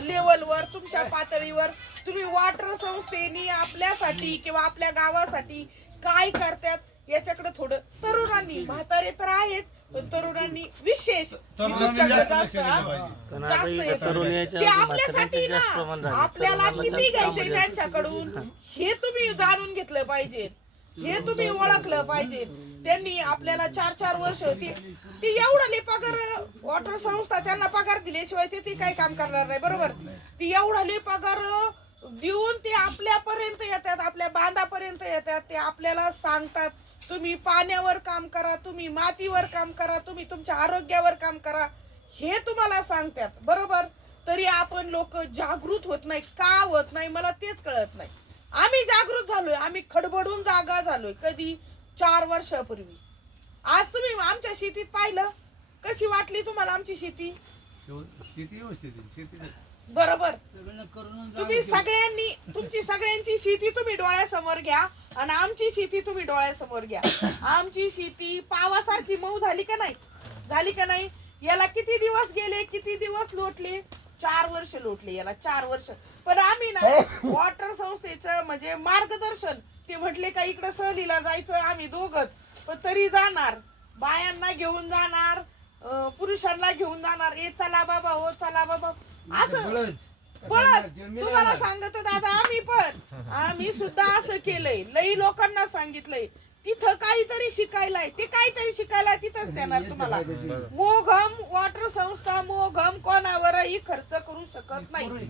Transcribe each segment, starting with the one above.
लेवलवर तुमच्या पातळीवर तुम्ही वॉटर संस्थेनी आपल्यासाठी किंवा आपल्या गावासाठी काय करतात याच्याकडे थोडं तरुणांनी, म्हातारे तर आहेच पण तरुणांनी विशेष जास्त ते आपल्यासाठी ना आपल्याला किती घ्यायचे त्यांच्याकडून हे तुम्ही जाणून घेतलं पाहिजे, हे तुम्ही ओळखलं पाहिजे. त्यांनी आपल्याला 4-4 वर्ष ते एवढा पगार वॉटर संस्था त्यांना पगार दिल्याशिवाय ते काही काम करणार नाही, बरोबर. ती एवढा पगार देऊन ते आपल्यापर्यंत येतात, आपल्या बांधापर्यंत येतात. ते आपल्याला सांगतात तुम्ही पाण्यावर काम करा, तुम्ही मातीवर काम करा, तुम्ही तुमच्या आरोग्यावर काम करा, हे तुम्हाला सांगतात, बरोबर. तरी आपण लोक जागृत होत नाही. का होत नाही मला तेच कळत नाही. आम्ही जागृत झालोय, आम्ही खडबडून जागा झालोय. कधी 4 वर्षापूर्वी. आज तुम्ही आमच्या शेतीत पाहिलं, कशी वाटली तुम्हाला आमची शेती? बरोबर. तुम्ही सगळ्यांनी तुमची सगळ्यांची शेती तुम्ही डोळ्यासमोर घ्या आणि आमची शेती तुम्ही डोळ्यासमोर घ्या. आमची शेती पावासारखी मऊ झाली का नाही? झाली का नाही? याला किती दिवस गेले, किती दिवस लोटले? 4 वर्ष लोटले याला, 4 वर्ष. पण आम्ही ना वॉटर संस्थेचं म्हणजे मार्गदर्शन, ते म्हटले का इकडे सहलीला जायचं, आम्ही दोघच पण तरी जाणार, बायांना घेऊन जाणार, पुरुषांना घेऊन जाणार. ए चला बाबा, ओ चला बाबा, असं बळच. तुम्हाला सांगतो दादा, आम्ही सुद्धा असं केलंय. लई लोकांना सांगितलंय तिथं काहीतरी शिकायलाय, ते काहीतरी शिकायला तिथंच देणार तुम्हाला. मोघम वॉटर संस्था मोघम कोणावरही खर्च करू शकत नाही.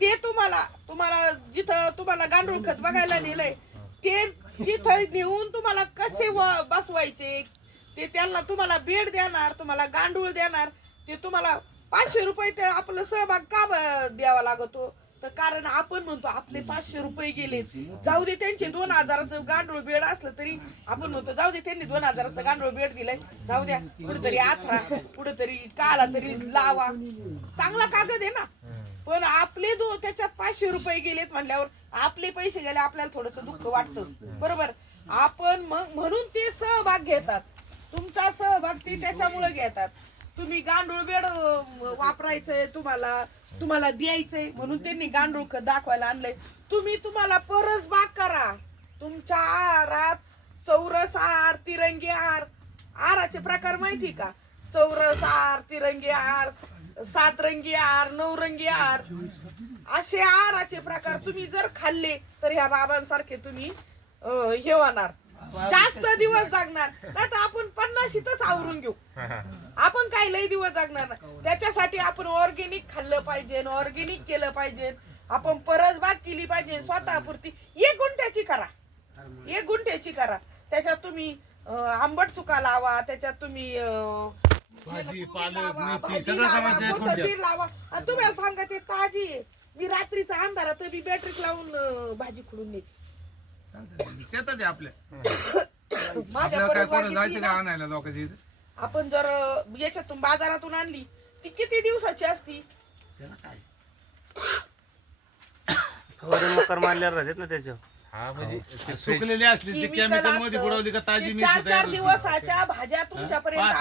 ते तुम्हाला जिथं तुम्हाला गांडूळ खत बघायला नेलंय ते तिथं नेऊन तुम्हाला कसे बसवायचे ते त्यांना तुम्हाला बेड देणार, तुम्हाला गांडूळ देणार. ते तुम्हाला 500 रुपये ते आपलं सहभाग का द्यावा लागतो? तर कारण आपण म्हणतो आपले 500 रुपये गेले, जाऊ दे. त्यांचे 2000चं गांडूळ बेड असलं तरी आपण म्हणतो जाऊ दे, त्यांनी 2000चं गांडूळ बेड दिलंय, जाऊ द्या, कुठेतरी आथरा, कुठेतरी काला तरी लावा, चांगला कागद आहे ना. पण आपले त्याच्यात 500 रुपये गेलेत म्हणल्यावर आपले पैसे गेले, आपल्याला थोडस दुःख वाटतं, बरोबर. आपण म्हणून ते सहभाग घेतात. तुमचा सहभाग ते त्याच्यामुळे घेतात. तुम्ही गांडूळ बेड वापरायचंय, तुम्हाला द्यायचंय म्हणून त्यांनी गांडूळ खत दाखवायला आणलंय. तुम्हाला परसबाग करा. तुमच्या आहारात चौरस आहार, तिरंगी आहार, आहाराचे प्रकार माहिती का? चौरस आहार, तिरंगी आहार, 7 रंगी आहार, 9 रंगी आहार, असे आहाराचे प्रकार तुम्ही जर खाल्ले तर ह्या बाबांसारखे तुम्ही हे होणार, जास्त दिवस जगणार. नाही आपण 50शीतच आवरून घेऊ, आपण काही लई दिवस जगणार नाही. त्याच्यासाठी आपण ऑर्गेनिक खाल्लं पाहिजे, ऑर्गेनिक केलं पाहिजे. आपण परसबाग केली पाहिजे स्वतःपुरती. 1 गुंठ्याची करा, 1 गुंठ्याची करा. त्याच्यात तुम्ही आंबट चुका लावा, त्याच्यात तुम्ही भाजी, पालक, मेथी सगळं कोथिंबीर लावा. आणि तुम्हाला सांगा ते ताजी आहे. मी रात्रीचा अंधारात मी बॅटरी लावून भाजी खुडून नेते. आपण जर याच्यातून बाजारातून आणली ती किती दिवसाची असती? मारल्यावर राहतात ना त्याच्यावर, सुकलेली असली ती केमिकल मध्ये बुडवली का ताजी मिरची 4 दिवसाच्या भाज्या तुमच्यापर्यंत.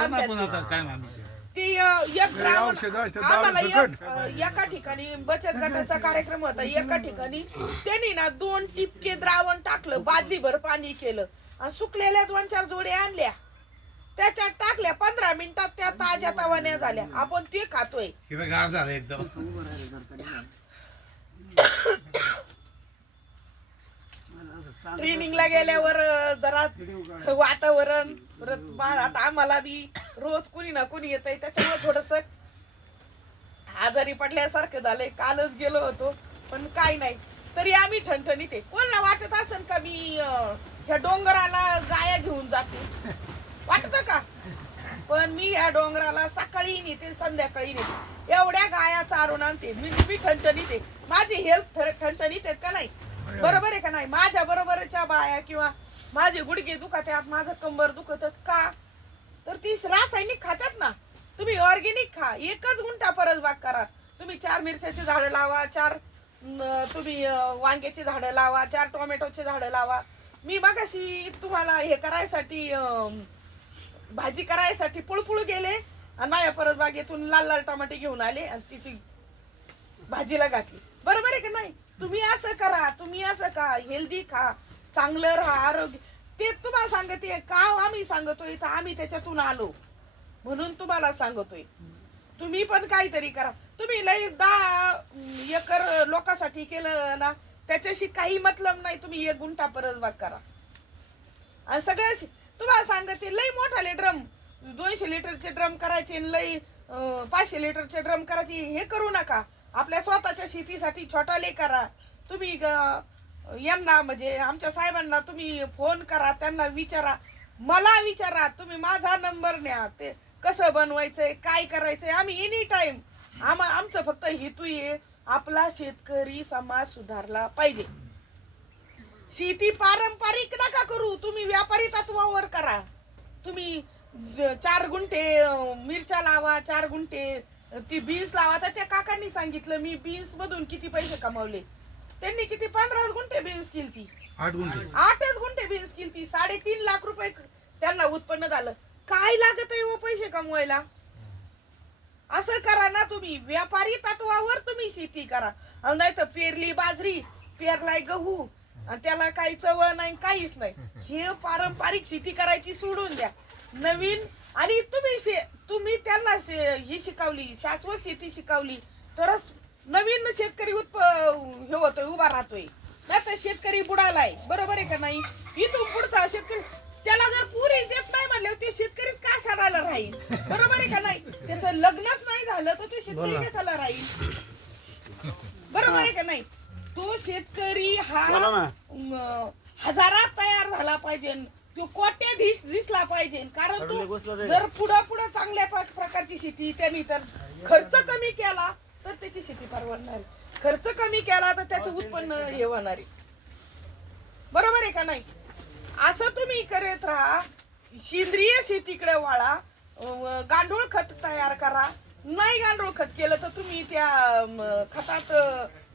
एका ठिकाणी बचत गटाचा कार्यक्रम होता. एका ठिकाणी त्यांनी ना 2 टिपके द्रावण टाकलं, बादलीभर पाणी केलं आणि सुकलेल्या 2-4 जोड्या आणल्या, त्याच्यात टाकल्या. 15 मिनिटात त्या ताज्या तवान्या झाल्या. आपण ते खातोय. एकदम ट्रेनिंगला गेल्यावर जरा वातावरण आता आम्हाला बी रोज कुणी ना कुणी येतंय, त्याच्यामुळे थोडस आजारी पडल्यासारखं झालंय. कालच गेलो होतो पण काही नाही, तरी आम्ही ठणठणीत आहे. कोणाला वाटत असेल का मी ह्या डोंगराला गाया घेऊन जाते, वाटत का? पण मी ह्या डोंगराला सकाळी नेते, संध्याकाळी नेते. एवढ्या गाया चारून आणते. मी ठणठणीत आहे. माझी हेल्थ ठणठणीत आहेत का नाही? बरोबर आहे का नाही? माझ्या बरोबरच्या बाया किंवा माझे गुडघे दुखत आहेत, माझं कंबर दुखत का? तर ती रासायनिक खातात ना. तुम्ही ऑर्गेनिक खा. 1च गुंठा परसबाग करा. तुम्ही 4 मिरच्याची झाडं लावा, 4 तुम्ही वांग्याची झाडं लावा, 4 टोमॅटोची झाडं लावा. मी मगाशी तुम्हाला हे करायसाठी भाजी करायसाठी पुळपुळ गेले आणि माझ्या परसबागेतून लाल लाल टमाटे घेऊन आले आणि तिची भाजीला घातली, बरोबर आहे का नाही? तुम्ही असं करा, तुम्ही असं खा, हेल्दी खा, चांगलं राहा, आरोग्य. ते तुम्हाला सांगते का आम्ही सांगतोय, तर आम्ही त्याच्यातून आलो म्हणून तुम्हाला सांगतोय. तुम्ही पण काहीतरी करा. तुम्ही लय 10 एकर लोकांसाठी केलं ना, त्याच्याशी काही मतलब नाही. तुम्ही 1 गुंठा परसबाग करा आणि सगळ्या तुम्हाला सांगते लय मोठाले ड्रम, 200 लिटरचे ड्रम करायचे आणि लय 500 लिटरचे ड्रम करायचे, हे करू नका. आपल्या स्वतःच्या शेतीसाठी छोटाले करा. तुम्ही यांना म्हणजे आमच्या साहेबांना तुम्ही फोन करा, त्यांना विचारा, मला विचारा, तुम्ही माझा नंबर न्या, ते कसं बनवायचंय, काय करायचंय. आम्ही एनी टाइम आमचं फक्त हेतू आहे आपला शेतकरी समाज सुधारला पाहिजे. शेती पारंपरिक नका करू, तुम्ही व्यापारी तत्वावर करा. तुम्ही 4 गुंठे मिरच्या लावा, 4 गुंठे ती बीन्स लावा. तर त्या काकांनी सांगितलं, मी बीन्स मधून किती पैसे कमावले. त्यांनी किती 15 गुंठे बीन्स केलती, 8च गुंठे बीन्स केलती, 3.5 लाख रुपये त्यांना उत्पन्न झालं. काय लागत आहे पैसे कमवायला? असं करा ना, तुम्ही व्यापारी तत्वावर तुम्ही शेती करा. नाही तर पेरली बाजरी, पेरलाय गहू आणि त्याला काही चव नाही, काहीच नाही. हे पारंपरिक शेती करायची सोडून द्या. नवीन आणि तुम्ही त्यांना ही शिकवली, शाश्वत शेती शिकवली, तरच नवीन शेतकरी हे होतोय, उभा राहतोय. नाही तर शेतकरी बुडालाय, बरोबर आहे का नाही? इथून पुढचा शेतकरी, त्याला जर पुरी देत नाही म्हणले, ते शेतकरीच का शहराला राहील, बरोबर आहे का नाही? त्याचं लग्नच नाही झालं तर तो शेतकरी कशाला राहील, बरोबर आहे का नाही? तो शेतकरी हा हजारात तयार झाला पाहिजे, तो कोट्याधीश दिसला पाहिजे. कारण तो जर पुढं चांगल्या प्रकारची शेती त्यांनी तर खर्च कमी केला तर त्याची शेती परवडणार, खर्च कमी केला तर त्याचं उत्पन्न हे होणार आहे, बरोबर आहे का नाही? असं तुम्ही करत राहा. सेंद्रिय शेतीकडे वळा, गांडूळ खत तयार करा. नाही गांडूळ खत केलं तर तुम्ही त्या खतात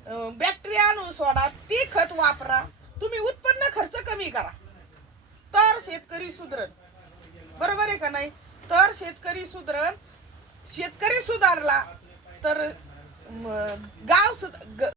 बॅक्टेरिया आणून सोडा, ते खत वापरा. तुम्ही उत्पन्न खर्च कमी करा, तर शेतकरी सुधरण, बरोबर आहे का नाही? तर शेतकरी सुधरण. शेतकरी सुधारला तर गाव